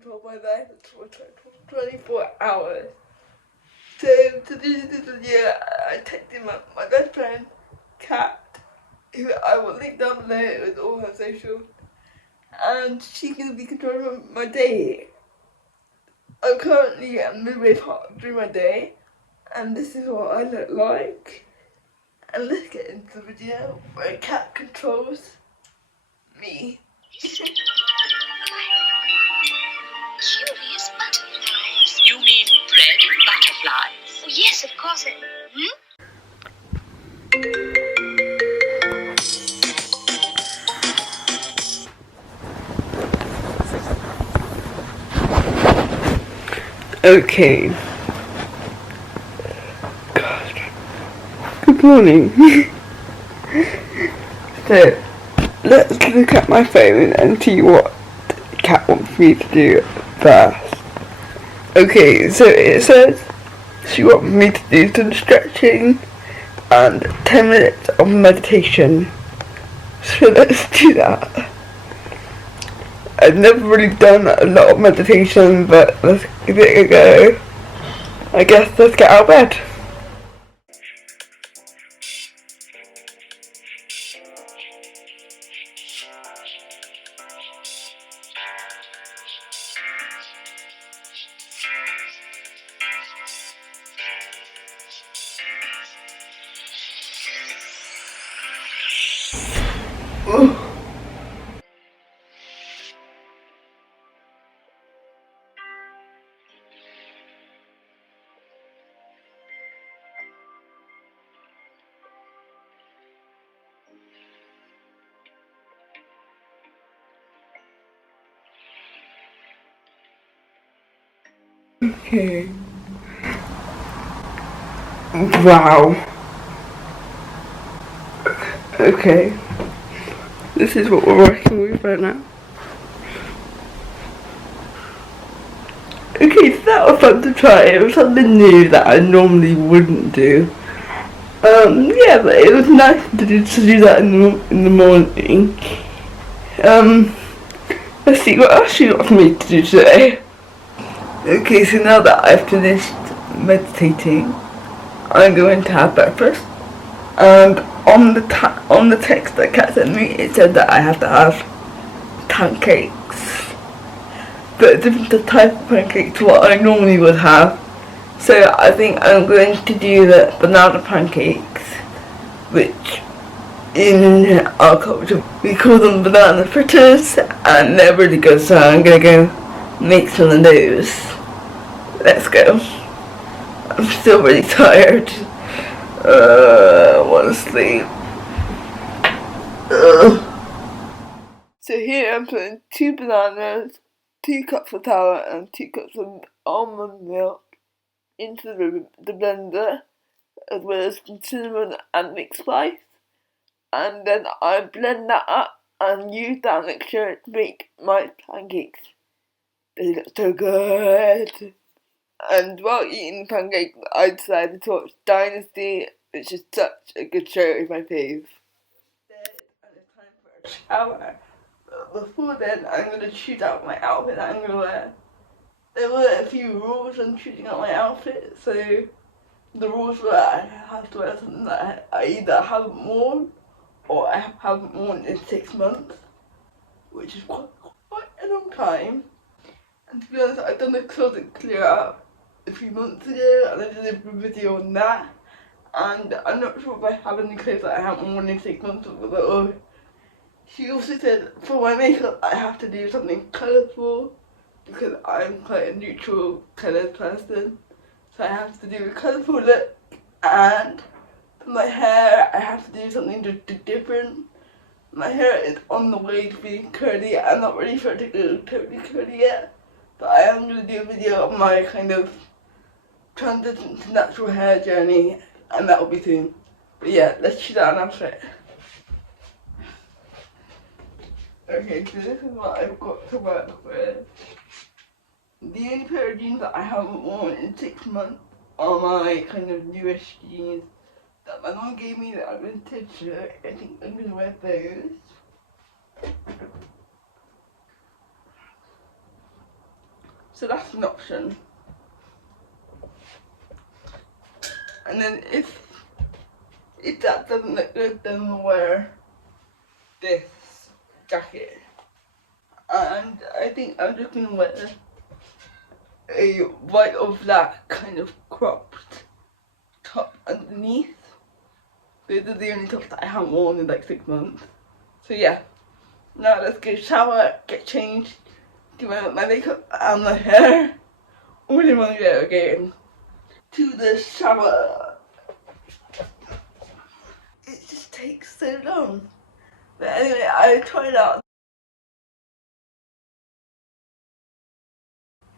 control my life for 24 hours. So to do this video, I texted my best friend, Kat, who I will link down below with all her socials, and she can be controlling my day. I'm currently midway through my day, and this is what I look like. And let's get into the video where Kat controls me. Curious butterflies. You mean bread butterflies? Oh, yes, of course. Okay. God. Good morning. So, let's look at my phone and see what Kat wants me to do first. Okay, so it says she wants me to do some stretching and 10 minutes of meditation. So let's do that. I've never really done a lot of meditation, but let's give it a go. I guess let's get out of bed. Ooh. Okay. Wow. Okay. This is what we're working with right now. Okay, so that was fun to try. It was something new that I normally wouldn't do. Yeah, but it was nice to do that in the morning. Let's see what else she wants me to do today. Okay, so now that I've finished meditating, I'm going to have breakfast. And on the text that Kat sent me, it said that I have to have pancakes. But a different type of pancakes to what I normally would have. So I think I'm going to do the banana pancakes, which in our culture we call them banana fritters, and they're really good, so I'm gonna go make some of those. Let's go. I'm still really tired. I wanna sleep. So here I'm putting 2 bananas, 2 cups of flour and 2 cups of almond milk into the blender, as well as some cinnamon and mixed spice. And then I blend that up and use that mixture to make my pancakes. They look so good. And while eating pancakes, I decided to watch Dynasty, which is such a good show. It's my fave. And it's time for a shower. But before then, I'm going to choose out my outfit that I'm going to wear. There were a few rules on choosing out my outfit, so the rules were I have to wear something that I either haven't worn or I haven't worn in 6 months, which is quite a long time. And to be honest, I've done the closet clear out a few months ago, and I did a video on that. And I'm not sure if I have any clothes that I haven't worn in 6 months. But she also said for my makeup I have to do something colourful, because I'm quite a neutral coloured person. So I have to do a colourful look, and for my hair I have to do something different. My hair is on the way to being curly. I'm not really sure to go totally curly yet, but I am going to do a video of my kind of transition to natural hair journey, and that will be soon. But yeah, let's choose out an outfit. Okay, so this is what I've got to work with. The only pair of jeans that I haven't worn in 6 months are my kind of newish jeans that my mom gave me that are vintage. I think I'm going to wear those. So that's an option. And then if that doesn't look good, then we'll wear this jacket. And I think I'm just gonna wear a white or black kind of cropped top underneath. Those are the only tops that I haven't worn in like 6 months. So yeah, now let's go shower, get changed, do my makeup and my hair. All in one go again. To the shower. It just takes so long. But anyway, I tried out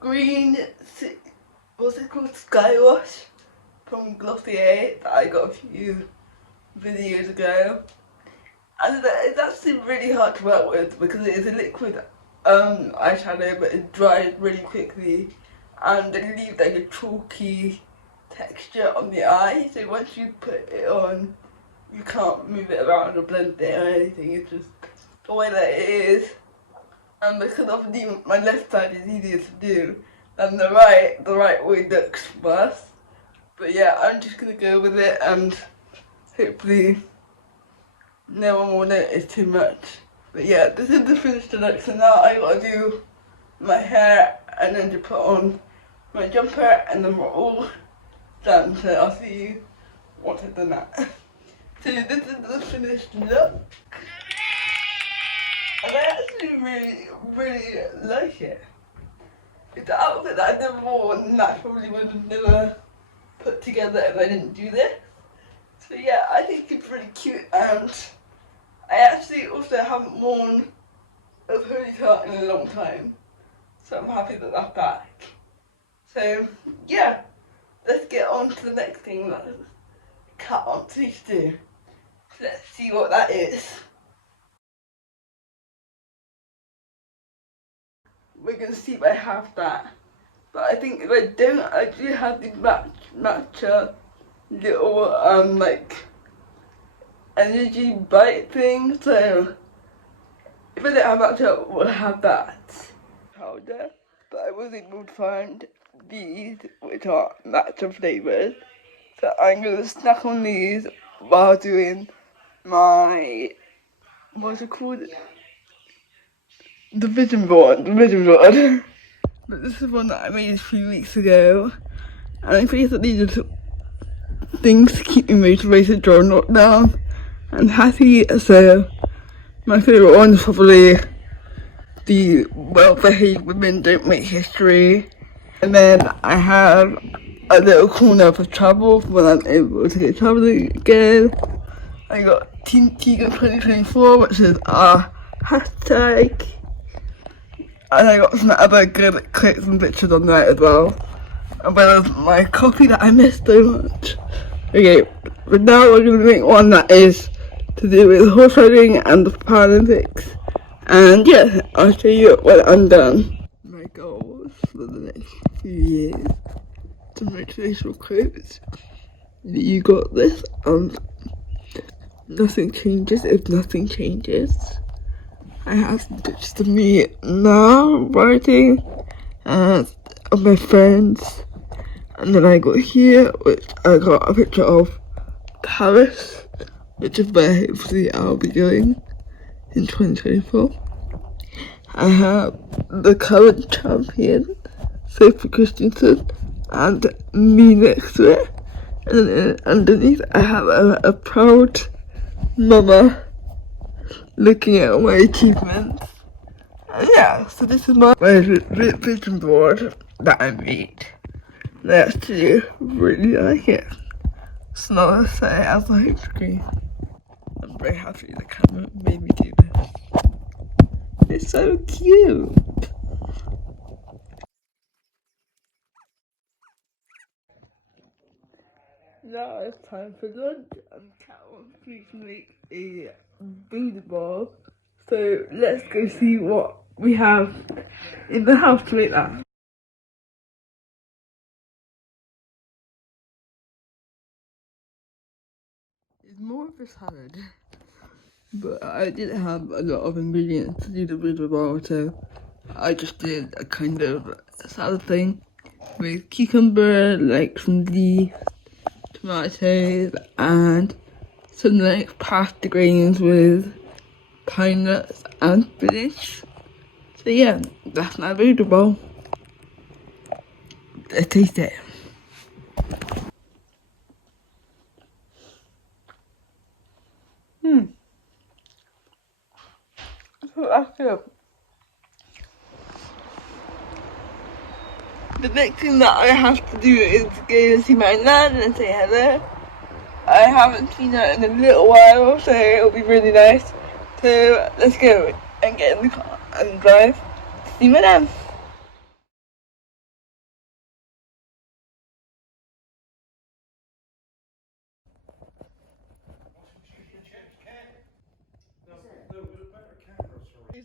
green, what's it called, Sky Wash from Glossier that I got a few videos ago. And it's actually really hard to work with because it is a liquid eyeshadow, but it dries really quickly and it leaves like a chalky texture on the eye. So once you put it on, you can't move it around or blend it or anything. It's just the way that it is. And because obviously my left side is easier to do than the right way looks worse. But yeah, I'm just gonna go with it and hopefully no one will notice too much. But yeah, this is the finished look. So now I gotta do my hair and then to put on my jumper and then we're all done. So I'll see you once I've done that. So this is the finished look. And I actually really like it. It's an outfit that I've never worn and that probably would have never put together if I didn't do this. So yeah, I think it's really cute and I actually also haven't worn a ponytail in a long time. So I'm happy that that's back. So yeah, let's get on to the next thing that I can't want to do. So let's see what that is. We're gonna see if I have that. But I think if I don't, I do have the matcha little like energy bite thing. So if I don't have matcha, we'll have that powder. But I was able to find these, which are matcha flavors. So I'm gonna snack on these while doing my, what's it called? The vision board. But this is one that I made a few weeks ago. And I think that these are things to keep me motivated during lockdown and happy. So my favourite one is probably the well-behaved women don't make history. And then I have a little corner for travel when I'm able to go travelling again. I got Team Keegan 2024, which is our hashtag. And I got some other good clips and pictures on there as well. As well as my coffee that I missed so much. Okay, but now we're going to make one that is to do with horse riding and the Paralympics. And yeah, I'll show you when I'm done. My goals for the next few years. Some motivational quotes. You got this. Nothing changes if nothing changes. I have some pictures of me now writing and of my friends. And then I got here, which I got a picture of Paris, which is where hopefully I'll be going in 2024. I have the current champion, Sophie Christensen, and me next to it. And then underneath I have a proud mama looking at my achievements. And yeah, so this is my vision board that I made. I actually really like it. So now let's set it as a home screen. I'm very happy the camera made me do this. It's so cute. Now it's time for lunch and Cat wants me to make a booty ball. So let's go see what we have in the house to make that. It's more of a salad. But I didn't have a lot of ingredients to do the booty ball, so I just did a kind of salad thing with cucumber, like some leaf, tomatoes, and some like pasta grains with pine nuts and spinach. So yeah, that's my voodoo bowl. Let's taste it. That's good. The next thing that I have to do is go and see my nan and say hello. I haven't seen her in a little while, so it'll be really nice. So let's go and get in the car and drive to see my nan.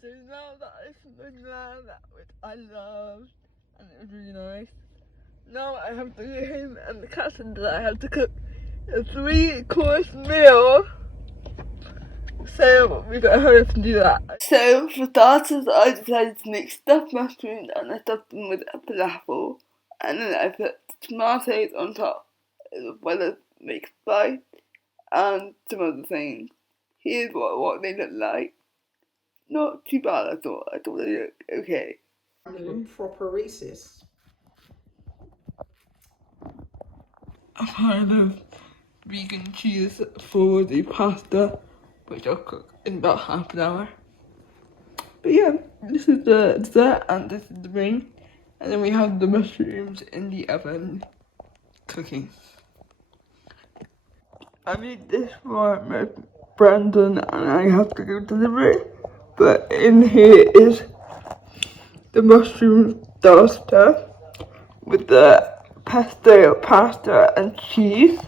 So now that I see my nan, which I loved, and it was really nice. Now I have to go home and the cat said that I have to cook a 3-course meal. So we gotta hurry up and do that. So for starters, I decided to make stuffed mushrooms and I stuffed them with a falafel. And then I put tomatoes on top as well as mixed spice and some other things. Here's what they look like. Not too bad, I thought. I thought they looked okay. Proper racist. A kind of vegan cheese for the pasta, which I'll cook in about half an hour. But yeah, this is the dessert and this is the ring. And then we have the mushrooms in the oven cooking. I made this for my Brandon and I have to go deliver it. But in here is the mushroom duster with the pesto, pasta and cheese.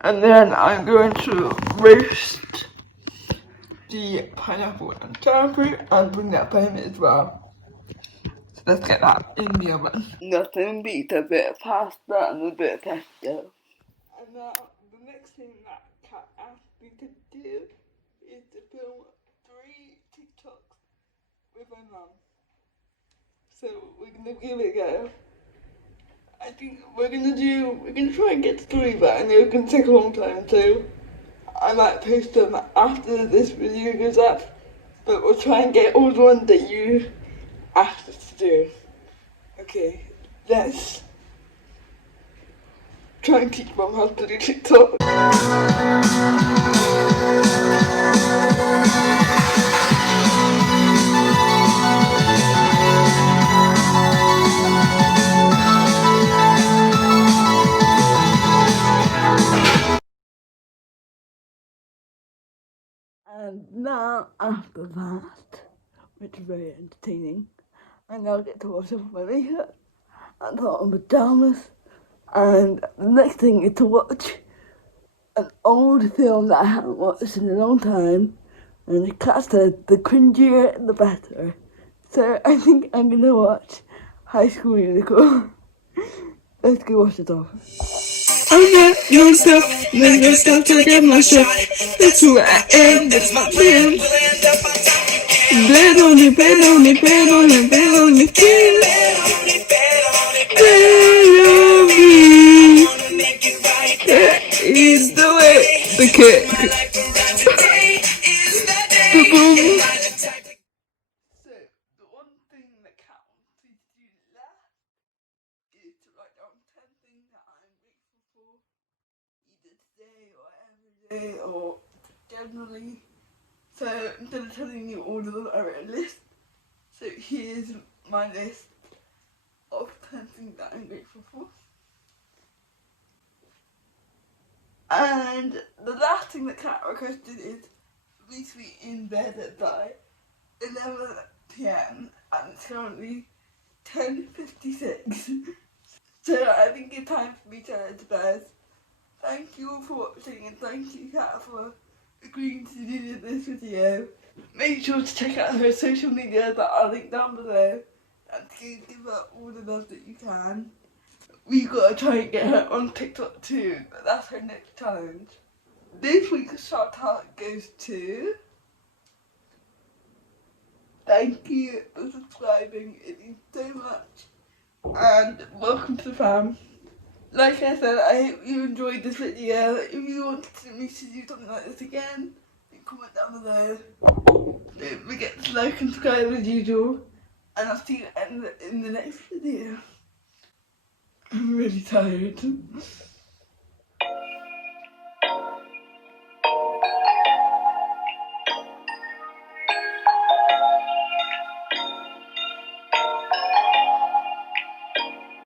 And then I'm going to roast the pineapple and strawberry and bring that home as well. So let's get that in the oven. Nothing beats a bit of pasta and a bit of pesto. And now the next thing that Kat asked me to do is to film 3 TikToks with my mum. So we're gonna give it a go. I think we're gonna try and get to 3, but I know it's gonna take a long time, so I might post them after this video goes up, but we'll try and get all the ones that you asked us to do. Okay, let's try and teach Mum how to do TikTok. And now, after that, which is very entertaining, I now get to wash off my makeup and put on pajamas. And the next thing is to watch an old film that I haven't watched in a long time. And the cat said the cringier the better. So I think I'm gonna watch High School Musical. Let's go watch it off. I'm not your stuff, never stop till I get my shot. That's who I am, that's my plan. Bet on it, bet on it, bet on it, bet on it, bet on me. That is the way, the kick. The boom. So, the one thing that Kat wants me to do last is to write down 10 things that I'm grateful for, either today or every day or generally. So instead of telling you all of them, I wrote a list. So here's my list of 10 things that I'm grateful for. And the last thing that Kat requested is we be in bed by 11 PM and it's currently 10:56. So I think it's time for me to head to bed. Thank you all for watching and thank you Kat for agreeing to do this video. Make sure to check out her social media that I'll link down below and to give her all the love that you can. We gotta try and get her on TikTok too, but that's her next challenge. This week's shout out goes to Thank you for subscribing, it means so much. And welcome to the fam. Like I said, I hope you enjoyed this video. If you want me to do something like this again, comment down below. Don't forget to like and subscribe as usual. And I'll see you in the next video. I'm really tired.